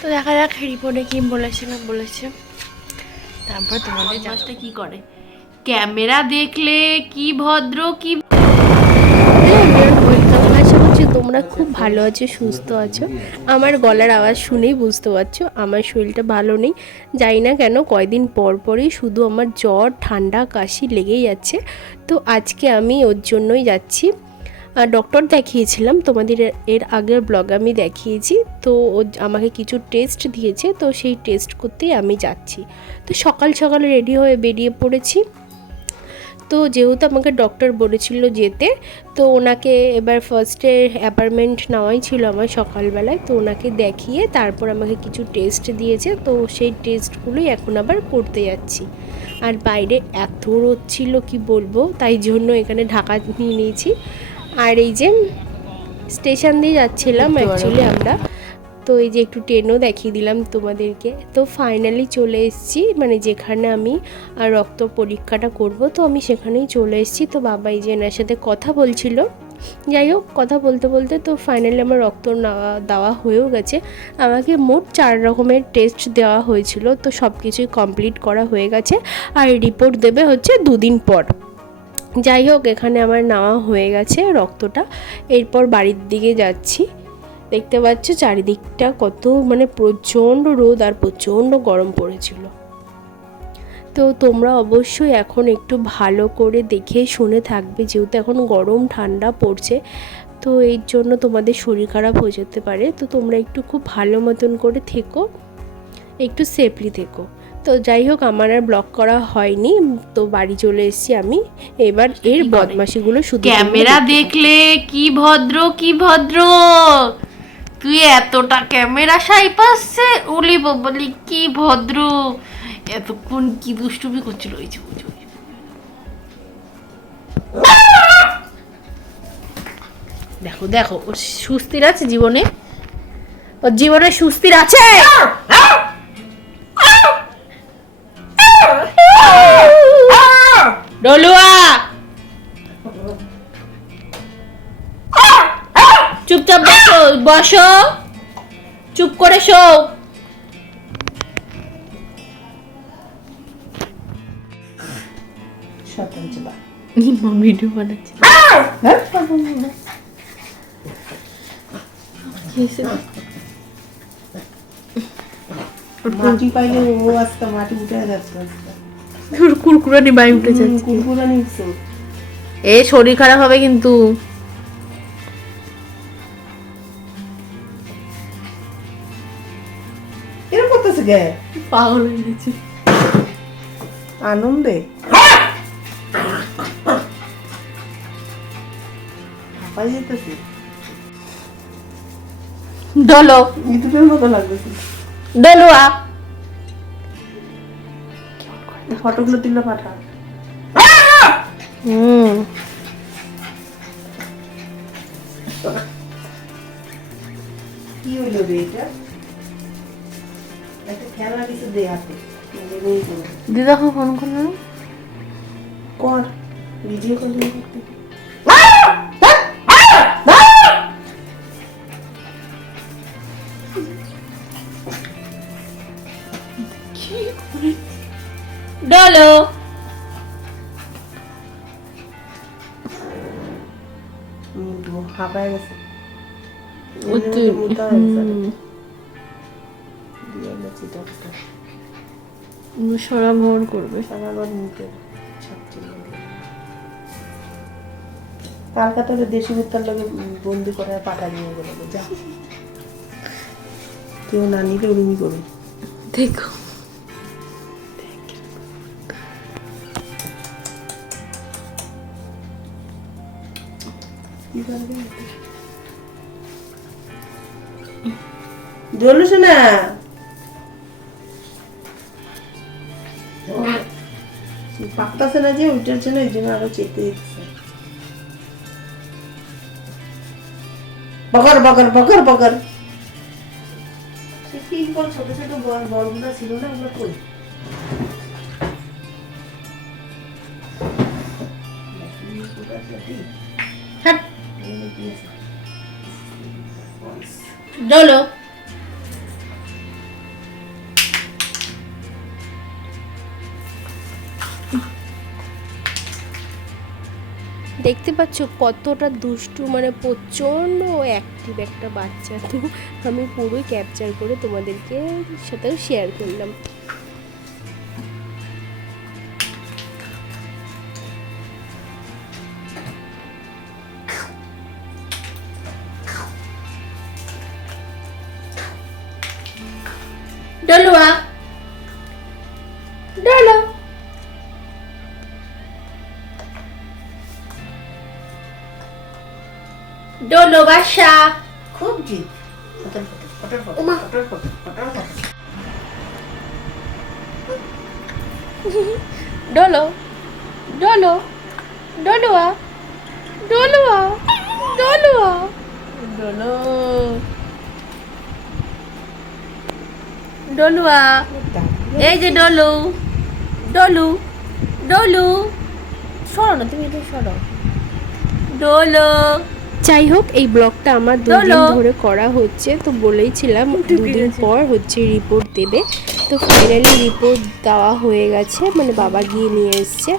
তো দেখা যাক রিপোর্টে কি বলেছে না বলেছে। তারপর তোমাদের মাছটা কি করে? ক্যামেরা দেখলে কি ভদ্র কি আশা তোমরা খুব ভালো আছো সুস্থ আছো। আমার গলার আওয়াজ শুনেই বুঝতে পারছ আমার শরীরটা ভালো নেই। জানি না কেন কয়দিন পর পরই শুধু আমার জ্বর ঠান্ডা কাশি লেগেই যাচ্ছে। তো আজকে আমি ওর জন্যই যাচ্ছি। ডক্টর দেখিয়েছিলাম। তোমাদের এর আগের ব্লগ আমি দেখিয়েছি। তো আমাকে কিছু টেস্ট দিয়েছে। তো সেই টেস্ট করতেই আমি যাচ্ছি। তো সকাল সকাল রেডি হয়ে বেরিয়ে পড়েছি। তো যেহেতু আমাকে ডক্টর বলেছিল যেতে, তো ওনাকে এবার ফার্স্টে অ্যাপার্টমেন্ট নেওয়াই ছিল আমার সকালবেলায়। তো ওনাকে দেখিয়ে তারপর আমাকে কিছু টেস্ট দিয়েছে। তো সেই টেস্টগুলোই এখন আবার করতে যাচ্ছি। আর বাইরে এত রোদ ছিল, কি বলব? তাই জন্য এখানে ঢাকা নিয়ে নিয়েছি। আর এই যে স্টেশন দিয়ে যাচ্ছিলাম অ্যাকচুয়ালি আমরা। তো এই যে একটু ট্রেনও দেখিয়ে দিলাম তোমাদেরকে। তো ফাইনালি চলে এসেছি মানে যেখানে আমি আর রক্ত পরীক্ষাটা করব তো আমি সেখানেই চলে এসেছি। তো বাবা এই যে এনার সাথে কথা বলছিল। যাই হোক কথা বলতে বলতে তো ফাইনালি আমার রক্ত দেওয়া হয়েও গেছে। আমাকে মোট চার রকমের টেস্ট দেওয়া হয়েছিল তো সব কিছুই কমপ্লিট করা হয়ে গেছে। আর রিপোর্ট দেবে হচ্ছে দুদিন পর। যাই হোক, এখানে আমার নেওয়া হয়ে গেছে রক্তটা। এরপর বাড়ির দিকে যাচ্ছি। দেখতে পাচ্ছ চারিদিকটা কত মানে প্রচণ্ড রোদ আর প্রচণ্ড গরম পড়েছিল। তো তোমরা অবশ্যই এখন একটু ভালো করে দেখে শুনে থাকবে, যেহেতু এখন গরম, ঠান্ডা পড়ছে। তো এর জন্য তোমাদের শরীর খারাপ হয়ে যেতে পারে। তো তোমরা একটু খুব ভালো মতন করে থেকো, একটু সেফলি থেকো। তো যাই হোক আমার আর ব্লক করা হয়নি। তো বাড়ি চলে এসেছি আমি। এবার এর বদমাশিগুলো শুধু ক্যামেরা দেখলে কি ভদ্র কি ভদ্র? তুই এতটা ক্যামেরা সাই পাচ্ছে? ওলি বলি কি ভদ্র? এতক্ষণ কি দুষ্টুমি করছিল? ওই যে। দেখো দেখো ওর সুস্থির আছে জীবনে? ওর জীবনে সুস্থির আছে? বসো চুপ করে শো ভিডিও বানাচ্ছি। মাটি পাইলে ও আসতো মাটি উঠে যাচ্ছে। কুরকুরানি বাই উঠে যাচ্ছে। এ শরীর খারাপ হবে কিন্তু। করতেছে গে পাগল হয়ে গেছে। আনন্দে। হাঁপাই ডলো ইঁদুরের মতো লাগতেছে। ডলুয়া ফটোগুলো তুলে পাঠা। হুম। কি হইল রে এটা? দিদাকে ফোন করল কর ভিডিও কলিং করতে। ডলো। হাঁপায় গেছে। গেছে ডক্টর সারা ভোর করবে। সারাবার নিতে ছাড়ছিল কালকাতা দেশি মুক্তার লোকে বন্দি করে পাঠা নিয়ে গেল যা কেউ না নিলে ওরুমি করবে। দেখো। জলুস না পাকতাছে না যে ওইটার জন্য এই জন্য আরও চেতে দিচ্ছে বকর বকর বকর বকর সে তিন বল ছোট ছোট বলগুলো ছিল না ওগুলো কই? হ্যাঁ। ডলো দেখতে পাচ্ছ কতটা দুষ্টু মানে প্রচণ্ড অ্যাক্টিভ একটা বাচ্চা। তো আমি পুরোই ক্যাপচার করে তোমাদেরকে সাথেও শেয়ার করলাম। ডলুয়া ডলো ডোনো বাসা। খুব জিদ ডোলো ডোলো ডোলোয়া ডোলোয়া ডোলোয়া। ডোলো। ডোলুয়া এই যে ডলু ডলু ডলু। সরো না তুমি এটা সরো। ডোলো। যাই হোক এই ব্লগটা আমার দুদিন। ধরে করা হচ্ছে তো বলেইছিলাম দুদিন পর হচ্ছে রিপোর্ট দেবে। তো ফাইনালি রিপোর্ট দেওয়া হয়ে গেছে মানে বাবা গিয়ে নিয়ে এসছে।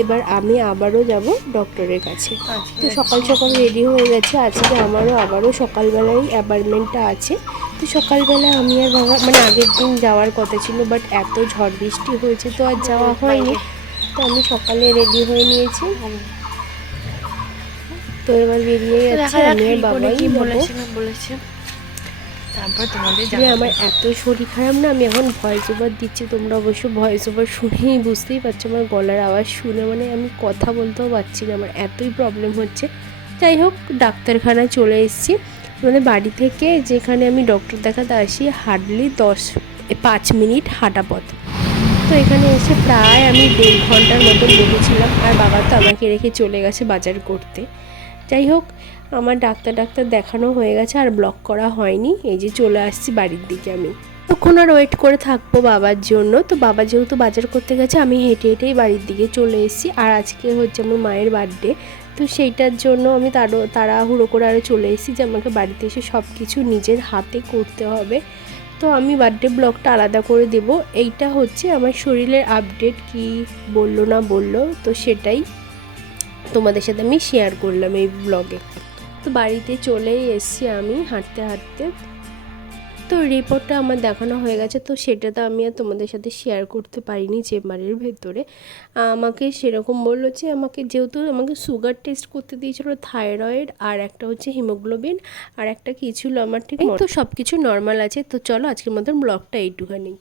এবার আমি আবারও যাব ডক্টরের কাছে। তো সকাল সকাল রেডি হয়ে গেছে আজকে আমারও আবারও সকালবেলায় অ্যাপার্টমেন্টটা আছে। তো সকালবেলা আমি আর বাবা মানে আগের দিন যাওয়ার কথা ছিল বাট এত ঝড় বৃষ্টি হয়েছে তো আর যাওয়া হয়নি। তো আমি সকালে রেডি হয়ে নিয়েছি। তো এবার বেরিয়ে যাচ্ছে আমি আর বাবাই। বলেছে বলেছে। তারপর তোমাদের আমার এত শরীর খারাপ না আমি এখন ভয়েস ওভার দিচ্ছি তোমরা অবশ্য ভয়েস ওভার শুনেই বুঝতেই পারছ আমার গলার আওয়াজ শুনে মানে আমি কথা বলতেও পারছি না আমার এতই প্রবলেম হচ্ছে। যাই হোক ডাক্তারখানায় চলে এসেছি। মানে বাড়ি থেকে যেখানে আমি ডক্টর দেখাতে আসি হার্ডলি দশ পাঁচ মিনিট হাঁটা পথ। তো এখানে এসে প্রায় আমি দেড় ঘণ্টার মতন বসেছিলাম আর বাবা তো আমাকে রেখে চলে গেছে বাজার করতে। যাই হোক, আমার ডাক্তার ডাক্তার দেখানো হয়ে গেছে আর ব্লক করা হয়নি। এই যে চলে আসছি বাড়ির দিকে আমি। তখন আর ওয়েট করে থাকব বাবার জন্য। তো বাবা যেহেতু বাজার করতে গেছে, আমি হেঁটে হেঁটেই বাড়ির দিকে চলে এসেছি। আর আজকে হচ্ছে আমার মায়ের বার্থডে তো সেইটার জন্য আমি তারও তাড়াহুড়ো করে আরও চলে এসেছি যে আমাকে বাড়িতে এসে সব কিছু নিজের হাতে করতে হবে। তো আমি বার্থডে ব্লগটা আলাদা করে দেব। এইটা হচ্ছে আমার শরীরের আপডেট কি বলল না বলল, তো সেটাই তোমাদের সাথে আমি শেয়ার করলাম এই ব্লগে তো বাড়িতে চলেই এসেছি আমি হাঁটতে হাঁটতে। তো রিপোর্টটা আমার দেখানো হয়ে গেছে তো সেটা তো আমি আর তোমাদের সাথে শেয়ার করতে পারিনি চেম্বারের ভেতরে। আমাকে সেরকম বলল যে আমাকে যেহেতু আমাকে সুগার টেস্ট করতে দিয়েছিল থাইরয়েড আর একটা হচ্ছে হিমোগ্লোবিন আর একটা কী ছিল আমার ঠিক তো সব কিছু নর্মাল আছে তো চলো আজকের মতন ব্লগটা এইটুখানি।